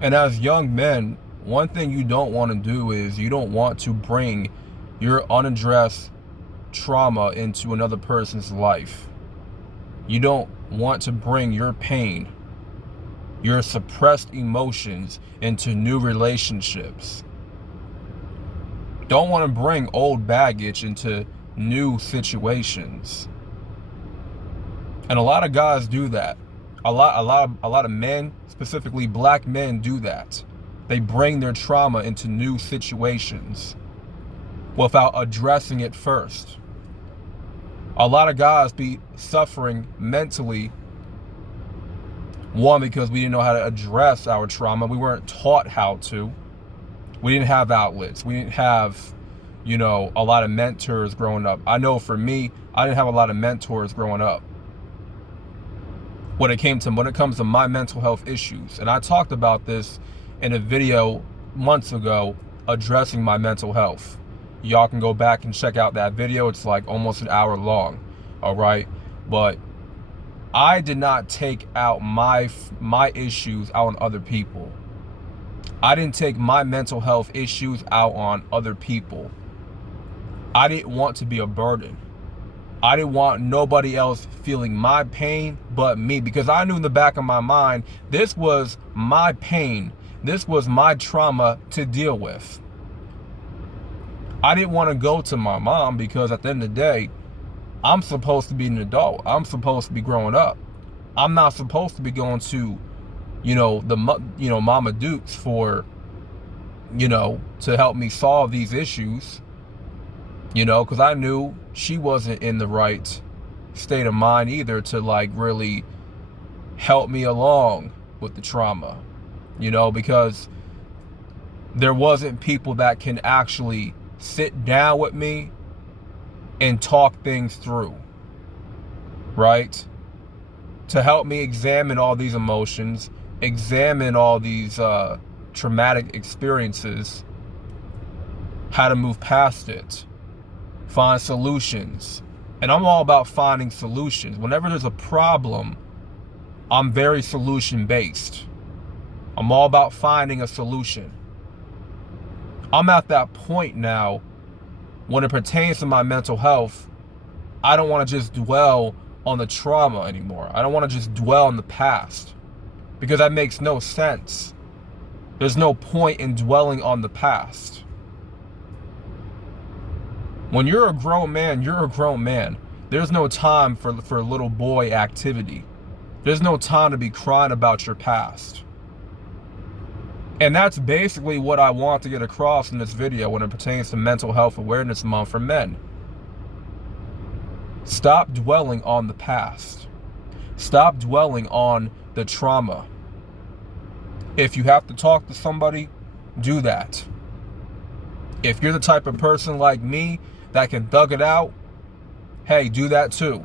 And as young men, one thing you don't want to do is you don't want to bring your unaddressed trauma into another person's life. You don't want to bring your pain, your suppressed emotions into new relationships. Don't want to bring old baggage into new situations. And a lot of guys do that. A lot of men, specifically black men, do that. They bring their trauma into new situations without addressing it first. A lot of guys be suffering mentally, one, because we didn't know how to address our trauma. We weren't taught how to. We didn't have outlets. We didn't have, a lot of mentors growing up. I know for me, I didn't have a lot of mentors growing up when it comes to my mental health issues. And I talked about this in a video months ago addressing my mental health. Y'all can go back and check out that video. It's like almost an hour long. All right. But I did not take out my issues out on other people. I didn't take my mental health issues out on other people. I didn't want to be a burden. I didn't want nobody else feeling my pain but me, because I knew in the back of my mind, this was my pain. This was my trauma to deal with. I didn't want to go to my mom because at the end of the day, I'm supposed to be an adult. I'm supposed to be growing up. I'm not supposed to be going to, Mama Dukes for, to help me solve these issues. Because I knew she wasn't in the right state of mind either to really help me along with the trauma, because there wasn't people that can actually sit down with me and talk things through, right? To help me examine all these emotions, examine all these traumatic experiences, how to move past it, find solutions. And I'm all about finding solutions. Whenever there's a problem, I'm very solution based. I'm all about finding a solution. I'm at that point now when it pertains to my mental health. I don't want to just dwell on the trauma anymore. I don't want to just dwell on the past, because that makes no sense. There's no point in dwelling on the past. When you're a grown man, you're a grown man. There's no time for little boy activity. There's no time to be crying about your past. And that's basically what I want to get across in this video when it pertains to Mental Health Awareness Month for men. Stop dwelling on the past. Stop dwelling on the trauma. If you have to talk to somebody, do that. If you're the type of person like me that can thug it out, hey, do that too.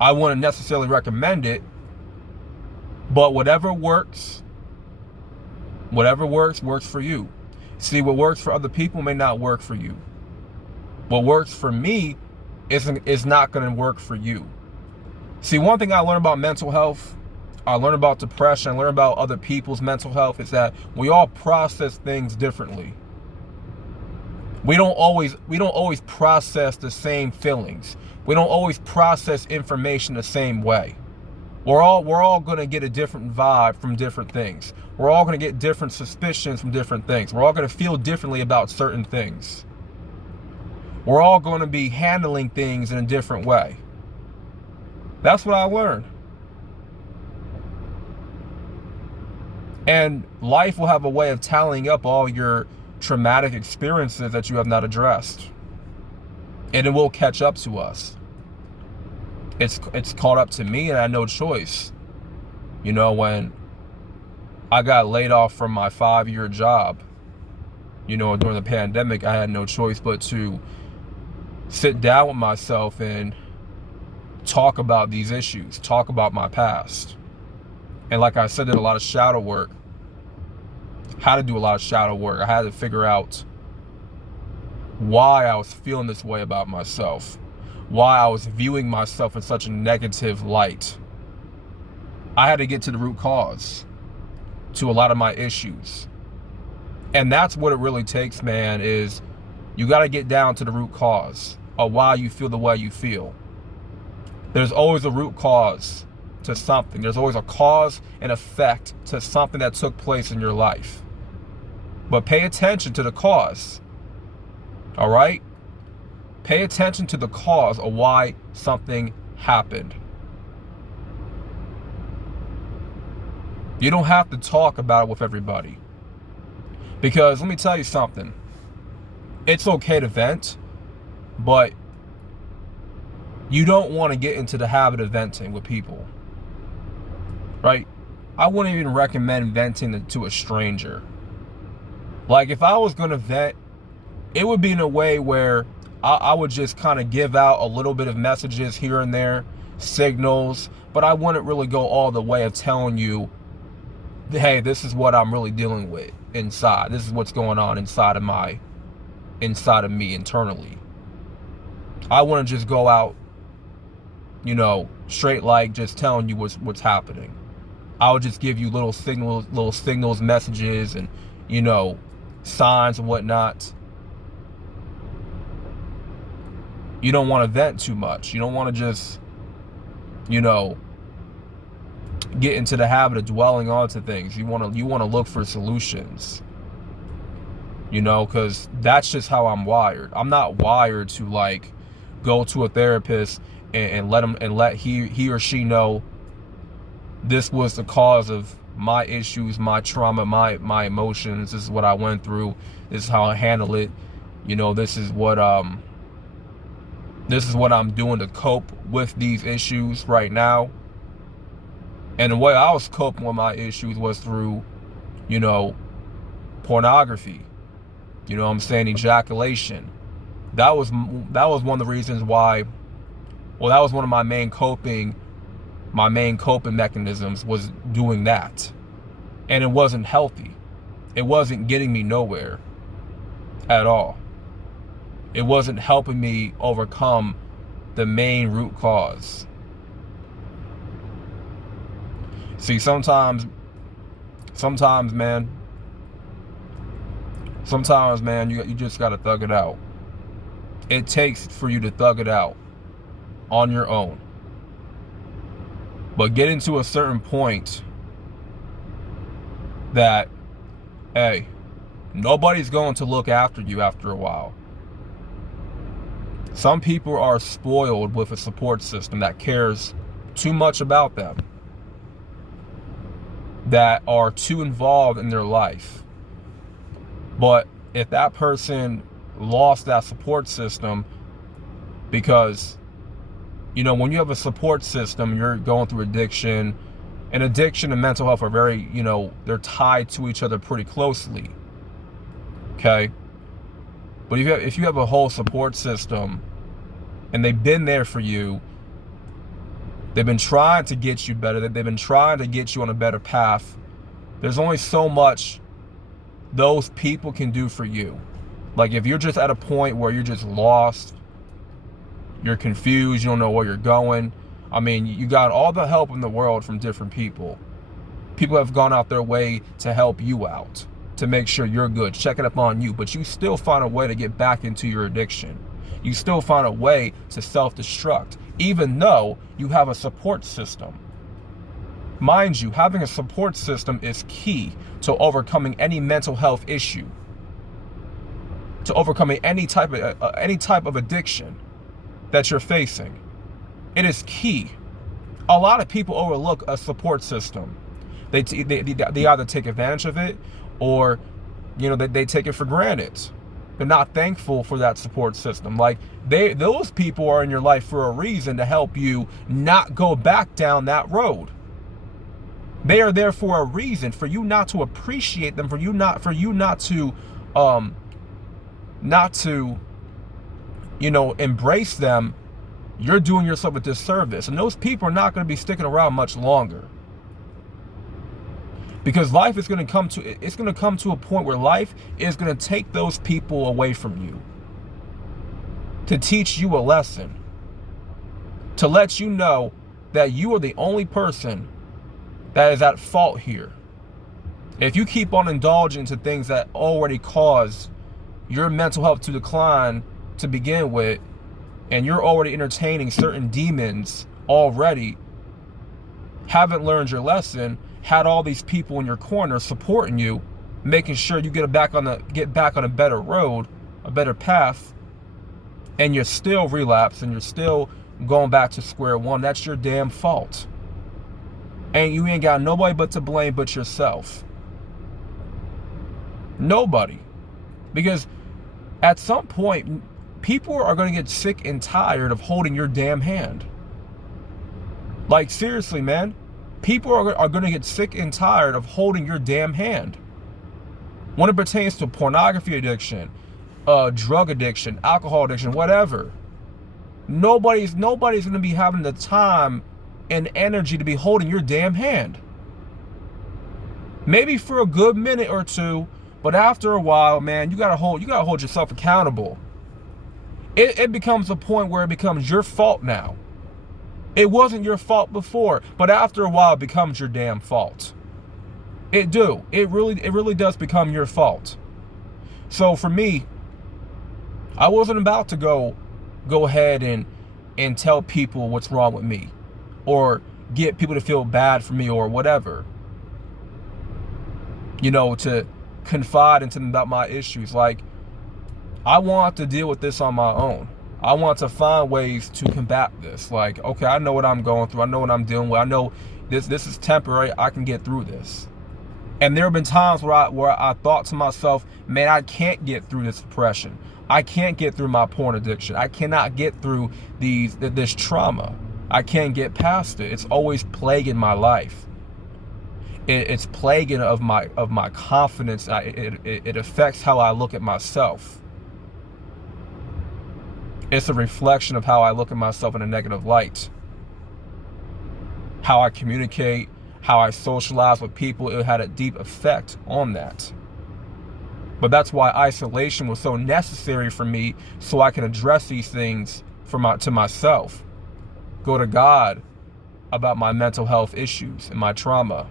I wouldn't necessarily recommend it, but whatever works for you. See, what works for other people may not work for you. What works for me is not going to work for you. See, one thing I learned about mental health, I learned about depression, I learned about other people's mental health, is that we all process things differently. We don't always process the same feelings. We don't always process information the same way. We're all going to get a different vibe from different things. We're all going to get different suspicions from different things. We're all going to feel differently about certain things. We're all going to be handling things in a different way. That's what I learned. And life will have a way of tallying up all your traumatic experiences that you have not addressed. And it will catch up to us. It's caught up to me, and I had no choice. When I got laid off from my 5-year job, during the pandemic, I had no choice but to sit down with myself and talk about these issues, talk about my past. And like I said, did a lot of shadow work. How to do a lot of shadow work. I had to figure out why I was feeling this way about myself, why I was viewing myself in such a negative light. I had to get to the root cause to a lot of my issues. And that's what it really takes, man, is you got to get down to the root cause of why you feel the way you feel. There's always a root cause to something. There's always a cause and effect to something that took place in your life. But pay attention to the cause. All right? Pay attention to the cause of why something happened. You don't have to talk about it with everybody. Because let me tell you something. It's okay to vent, but you don't want to get into the habit of venting with people. Right? I wouldn't even recommend venting to a stranger. Like, if I was going to vent, it would be in a way where I would just kind of give out a little bit of messages here and there, signals, but I wouldn't really go all the way of telling you, hey, this is what I'm really dealing with inside. This is what's going on inside of me internally. I wouldn't just go out, straight like just telling you what's happening. I would just give you little signals, messages, and, signs and whatnot. You don't want to vent too much. You don't want to just, get into the habit of dwelling onto things. You want to look for solutions. Because that's just how I'm wired. I'm not wired to like go to a therapist and let he or she know this was the cause of my issues, my trauma, my emotions. This is what I went through. This is how I handle it. This is what I'm doing to cope with these issues right now. And the way I was coping with my issues was through, pornography. Ejaculation. That was one of the reasons why. Well, that was one of my main coping mechanisms, was doing that. And it wasn't healthy. It wasn't getting me nowhere at all. It wasn't helping me overcome the main root cause. See, sometimes, man, you just gotta thug it out. It takes for you to thug it out on your own. But getting to a certain point that, hey, nobody's going to look after you after a while. Some people are spoiled with a support system that cares too much about them, that are too involved in their life. But if that person lost that support system, because when you have a support system, you're going through addiction, and addiction and mental health are very, they're tied to each other pretty closely. Okay? But if you have a whole support system, and they've been there for you, they've been trying to get you better, they've been trying to get you on a better path, there's only so much those people can do for you. Like, if you're just at a point where you're just lost, you're confused, you don't know where you're going, you got all the help in the world from different people. People have gone out their way to help you out, to make sure you're good, checking up on you, but you still find a way to get back into your addiction. You still find a way to self-destruct, even though you have a support system. Mind you, having a support system is key to overcoming any mental health issue, to overcoming any type of addiction that you're facing. It is key. A lot of people overlook a support system. They either take advantage of it, or they take it for granted. They're not thankful for that support system. Like, those people are in your life for a reason, to help you not go back down that road. They are there for a reason, for you not to appreciate them, for you not to embrace them. You're doing yourself a disservice, and those people are not going to be sticking around much longer. Because life is going to come to a point where life is going to take those people away from you, to teach you a lesson, to let you know that you are the only person that is at fault here. If you keep on indulging to things that already cause your mental health to decline to begin with, and you're already entertaining certain demons already, haven't learned your lesson, had all these people in your corner supporting you, making sure you get back on a better road, a better path, and you're still relapsing, you're still going back to square one, that's your damn fault. And you ain't got nobody but to blame but yourself. Nobody. Because at some point, people are going to get sick and tired of holding your damn hand. Like, seriously, man. People are going to get sick and tired of holding your damn hand. When it pertains to pornography addiction, drug addiction, alcohol addiction, whatever. Nobody's going to be having the time and energy to be holding your damn hand. Maybe for a good minute or two, but after a while, man, you gotta hold yourself accountable. It becomes a point where it becomes your fault now. It wasn't your fault before, but after a while, it becomes your damn fault. It really does become your fault. So for me, I wasn't about to go ahead and tell people what's wrong with me, or get people to feel bad for me or whatever. You know, to confide into them about my issues. Like, I want to deal with this on my own. I want to find ways to combat this. Like, okay, I know what I'm going through. I know what I'm dealing with. I know this is temporary. I can get through this. And there have been times where I thought to myself, man, I can't get through this depression. I can't get through my porn addiction. I cannot get through this trauma. I can't get past it. It's always plaguing my life. It's plaguing of my confidence. It affects how I look at myself. It's a reflection of how I look at myself in a negative light. How I communicate, how I socialize with people, it had a deep effect on that. But that's why isolation was so necessary for me, so I can address these things to myself. Go to God about my mental health issues and my trauma.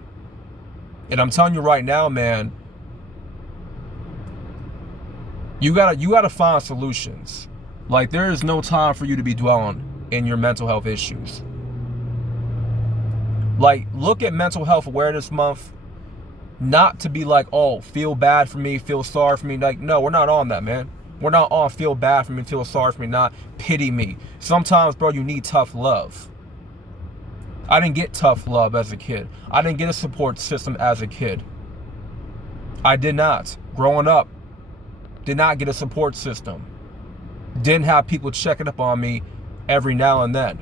And I'm telling you right now, man, you gotta find solutions. Like, there is no time for you to be dwelling in your mental health issues. Like, look at Mental Health Awareness Month, not to be like, oh, feel bad for me, feel sorry for me. Like, no, we're not on that, man. We're not on feel bad for me, feel sorry for me, not pity me. Sometimes, bro, you need tough love. I didn't get tough love as a kid. I didn't get a support system as a kid. I did not. Growing up, did not get a support system. Didn't have people checking up on me every now and then.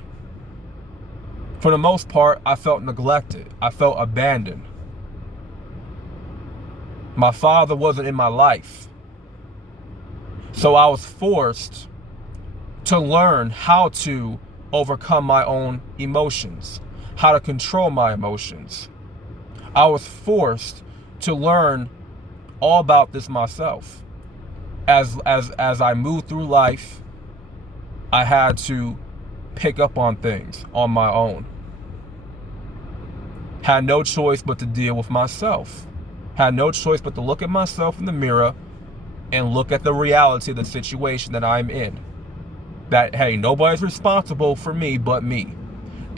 For the most part, I felt neglected. I felt abandoned. My father wasn't in my life. So I was forced to learn how to overcome my own emotions, how to control my emotions. I was forced to learn all about this myself. As I moved through life, I had to pick up on things on my own. Had no choice but to deal with myself. Had no choice but to look at myself in the mirror and look at the reality of the situation that I'm in. That, hey, nobody's responsible for me but me.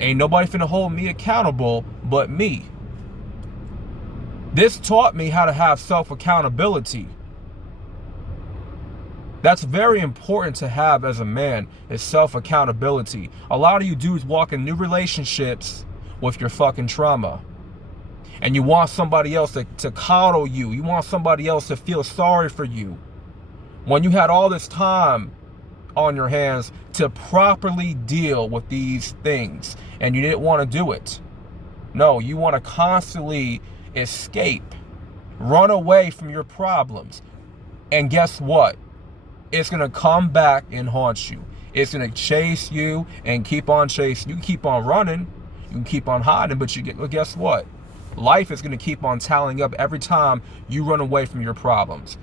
Ain't nobody finna hold me accountable but me. This taught me how to have self-accountability. That's very important to have as a man, is self-accountability. A lot of you dudes walk in new relationships with your fucking trauma. And you want somebody else to coddle you. You want somebody else to feel sorry for you. When you had all this time on your hands to properly deal with these things, and you didn't want to do it. No, you want to constantly escape, run away from your problems. And guess what? It's going to come back and haunt you. It's going to chase you and keep on chasing. You can keep on running. You can keep on hiding, but guess what? Life is going to keep on tallying up every time you run away from your problems.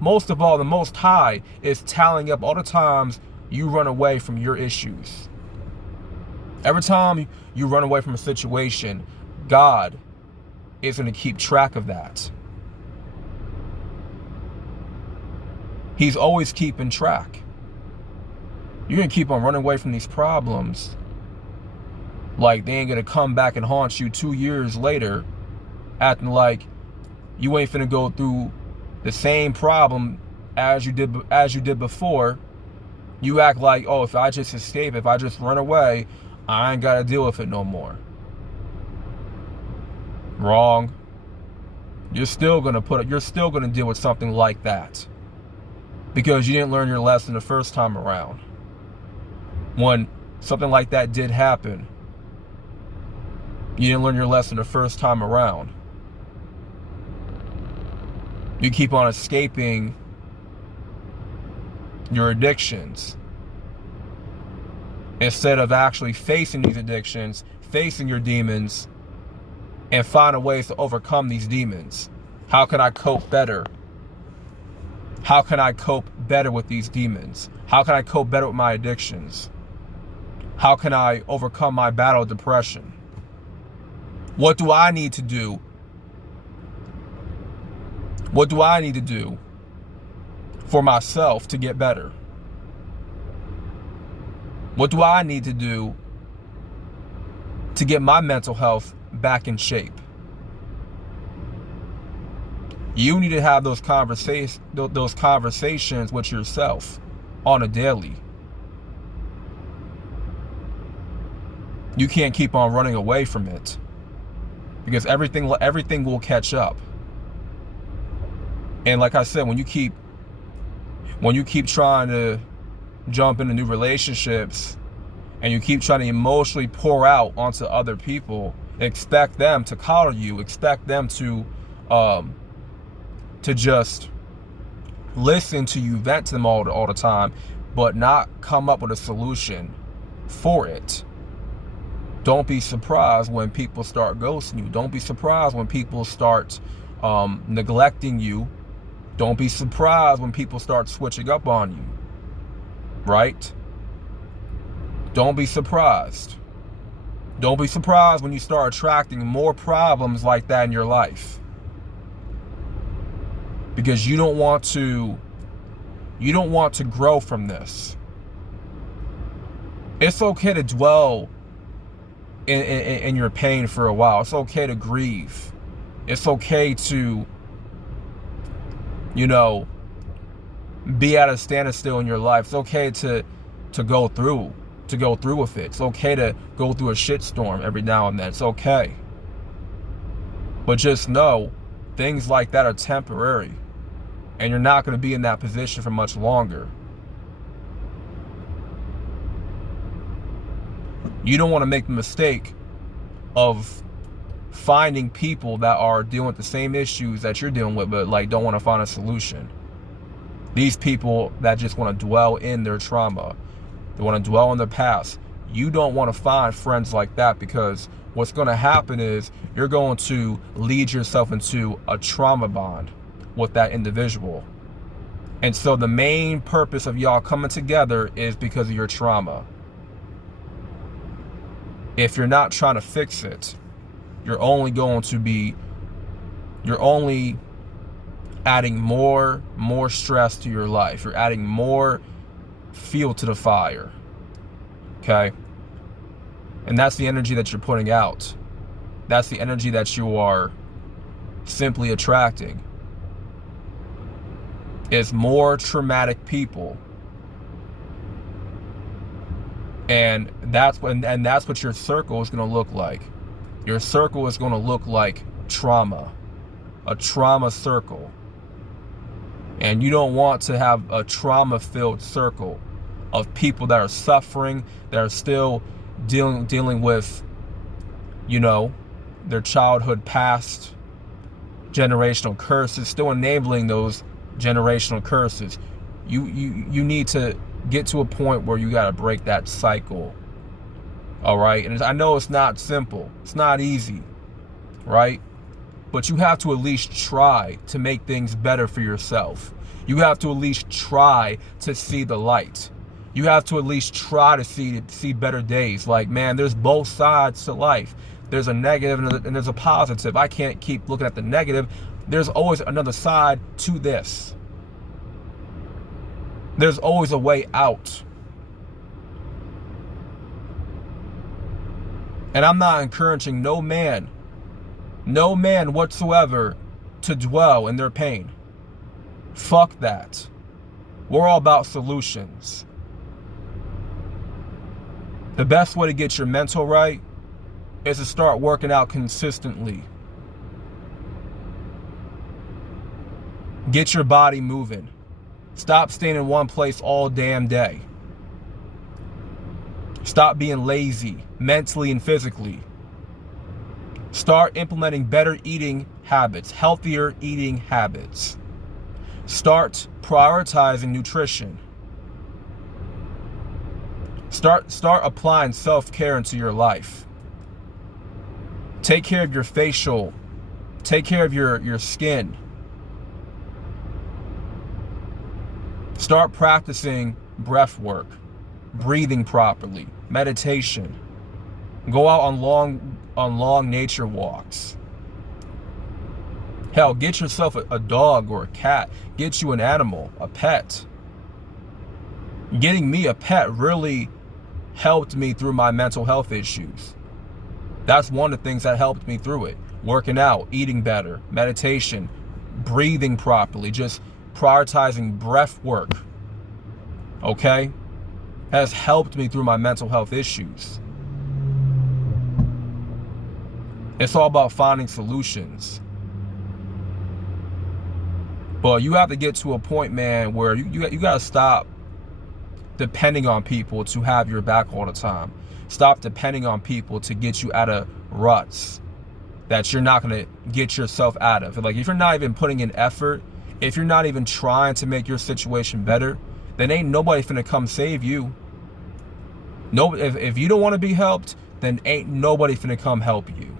Most of all, the Most High is tallying up all the times you run away from your issues. Every time you run away from a situation, God is going to keep track of that. He's always keeping track. You're going to keep on running away from these problems like they ain't going to come back and haunt you 2 years later, acting like you ain't finna go through the same problem as you did before. You act like, oh, if I just escape, if I just run away, I ain't got to deal with it no more. Wrong. You're still going to deal with something like that because you didn't learn your lesson the first time around. When something like that did happen, you didn't learn your lesson the first time around. You keep on escaping your addictions instead of actually facing these addictions, facing your demons, and finding ways to overcome these demons. How can I cope better? How can I cope better with these demons? How can I cope better with my addictions? How can I overcome my battle of depression? What do I need to do? What do I need to do for myself to get better? What do I need to do to get my mental health back in shape? You need to have those conversations with yourself on a daily. You can't keep on running away from it because everything will catch up. And like I said, when you keep trying to jump into new relationships and you keep trying to emotionally pour out onto other people, expect them to coddle you, expect them to just listen to you, vent to them all the time, but not come up with a solution for it. Don't be surprised when people start ghosting you. Don't be surprised when people start neglecting you. Don't be surprised when people start switching up on you, right? Don't be surprised. Don't be surprised when you start attracting more problems like that in your life. Because you don't want to grow from this. It's okay to dwell in your pain for a while. It's okay to grieve. It's okay to be at a standstill in your life. It's okay to go through with it. It's okay to go through a shitstorm every now and then. It's okay. But just know, things like that are temporary. And you're not going to be in that position for much longer. You don't want to make the mistake of finding people that are dealing with the same issues that you're dealing with, but don't want to find a solution. These people that just want to dwell in their trauma, they want to dwell in their past. You don't want to find friends like that, because what's going to happen is you're going to lead yourself into a trauma bond with that individual. And so the main purpose of y'all coming together is because of your trauma. If you're not trying to fix it, you're only adding more stress to your life. You're adding more fuel to the fire. Okay? And that's the energy that you're putting out. That's the energy that you are simply attracting. It's more traumatic people. And that's what your circle is going to look like. Your circle is going to look like trauma. A trauma circle. And you don't want to have a trauma-filled circle of people that are suffering, that are still dealing with, their childhood past, generational curses, still enabling those generational curses. You need to get to a point where you got to break that cycle. All right? And I know it's not simple. It's not easy, right? But you have to at least try to make things better for yourself. You have to at least try to see the light. You have to at least try to see better days. Man, there's both sides to life. there's a negative and there's a positive. I can't keep looking at the negative. There's always another side to this. There's always a way out. And I'm not encouraging no man whatsoever to dwell in their pain. Fuck that. We're all about solutions. The best way to get your mental right is to start working out consistently. Get your body moving. Stop staying in one place all damn day. Stop being lazy, mentally and physically. Start implementing better eating habits, healthier eating habits. Start prioritizing nutrition. Start applying self-care into your life. Take care of your facial. Take care of your skin. Start practicing breath work, breathing properly, meditation. Go out on long nature walks. Hell, get yourself a dog or a cat. Get you an animal, a pet. Getting me a pet really helped me through my mental health issues. That's one of the things that helped me through it. Working out, eating better, meditation, breathing properly, just prioritizing breath work. Okay? Has helped me through my mental health issues. It's all about finding solutions. But you have to get to a point, man, where you got to stop depending on people to have your back all the time. Stop depending on people to get you out of ruts that you're not going to get yourself out of. Like, if you're not even putting in effort, if you're not even trying to make your situation better, then ain't nobody finna come save you. No, if you don't want to be helped, then ain't nobody finna come help you.